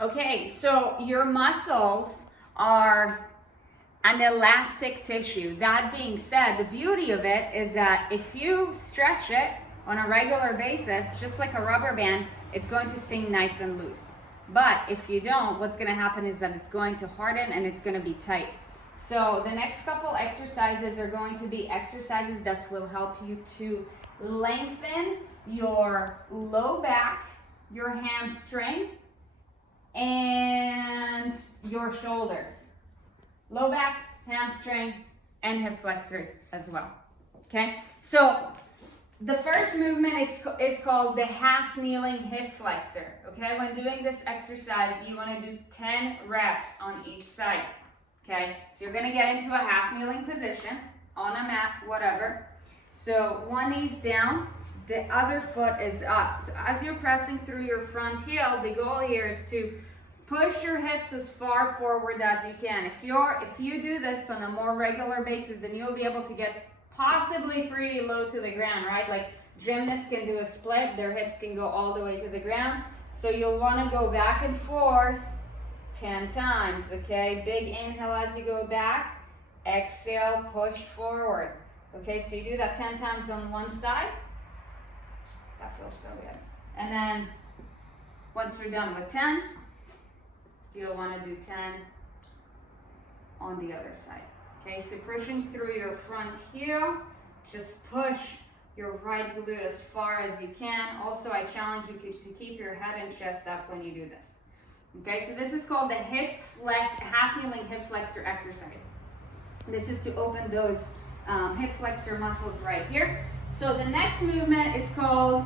Okay, so your muscles are an elastic tissue. That being said, the beauty of it is that if you stretch it on a regular basis, just like a rubber band, it's going to stay nice and loose. But if you don't, what's gonna happen is that it's going to harden and it's gonna be tight. So the next couple exercises are going to be exercises that will help you to lengthen your low back, your hamstring, and your shoulders. Low back, hamstring, and hip flexors as well. Okay, so the first movement is called the half kneeling hip flexor. Okay, when doing this exercise, you want to do 10 reps on each side. Okay, so you're going to get into a half kneeling position on a mat, whatever. So one knee's down, the other foot is up. So as you're pressing through your front heel, the goal here is to push your hips as far forward as you can. If you do this on a more regular basis, then you'll be able to get possibly pretty low to the ground, right? Like gymnasts can do a split, their hips can go all the way to the ground. So you'll want to go back and forth 10 times, okay? Big inhale as you go back, exhale, push forward. Okay, so you do that 10 times on one side. That feels so good. And then once you're done with 10, you'll want to do 10 on the other side. Okay, so pushing through your front heel, just push your right glute as far as you can. Also, I challenge you to keep your head and chest up when you do this. Okay, so this is called the half kneeling hip flexor exercise. This is to open those hip flexor muscles right here. So the next movement is called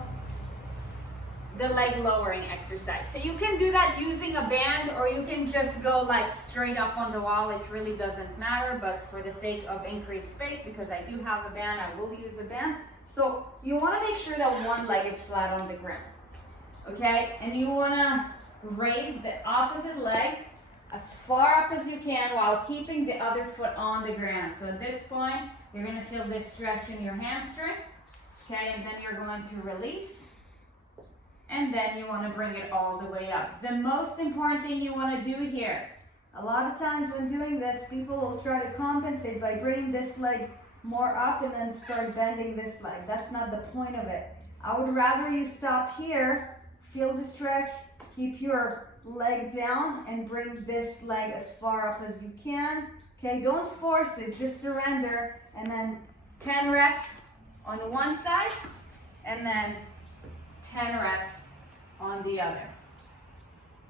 the leg lowering exercise. So you can do that using a band, or you can just go like straight up on the wall. It really doesn't matter, but for the sake of increased space, because I do have a band, I will use a band. So you want to make sure that one leg is flat on the ground. Okay, and you want to raise the opposite leg as far up as you can while keeping the other foot on the ground. So at this point, you're going to feel this stretch in your hamstring. Okay, and then you're going to release. And then you want to bring it all the way up. The most important thing you want to do here, a lot of times when doing this, people will try to compensate by bringing this leg more up and then start bending this leg. That's not the point of it. I would rather you stop here, feel the stretch, keep your leg down, and bring this leg as far up as you can. Okay, don't force it, just surrender. And then 10 reps on one side, and then 10 reps on the other.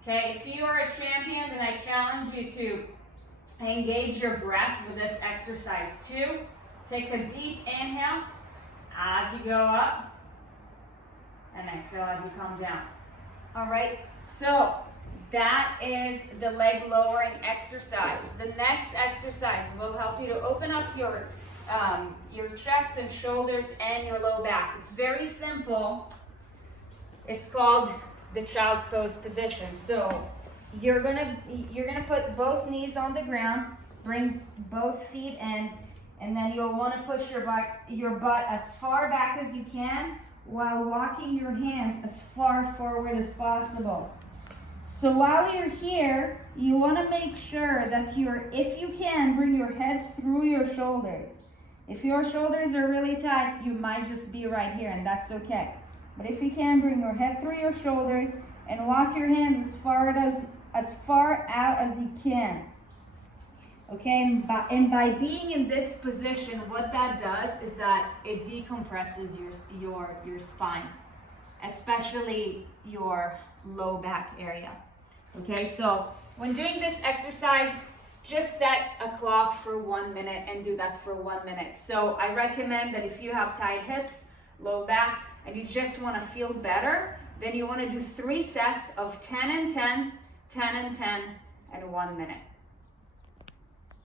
Okay, if you are a champion, then I challenge you to engage your breath with this exercise too. Take a deep inhale as you go up, and exhale as you come down. All right, so that is the leg lowering exercise. The next exercise will help you to open up your chest and shoulders and your low back. It's very simple. It's called the child's pose position. So you're gonna put both knees on the ground, bring both feet in, and then you'll want to push your butt as far back as you can while walking your hands as far forward as possible. So while you're here, you want to make sure that if you can, bring your head through your shoulders. If your shoulders are really tight, you might just be right here, and that's okay. But if you can, bring your head through your shoulders and walk your hands as far out as you can. Okay, and by being in this position, what that does is that it decompresses your spine, especially your low back area. Okay, so when doing this exercise, just set a clock for 1 minute and do that for 1 minute. So I recommend that if you have tight hips, low back, and you just want to feel better, then you want to do 3 sets of 10 and 10, 10 and 10, and 1 minute.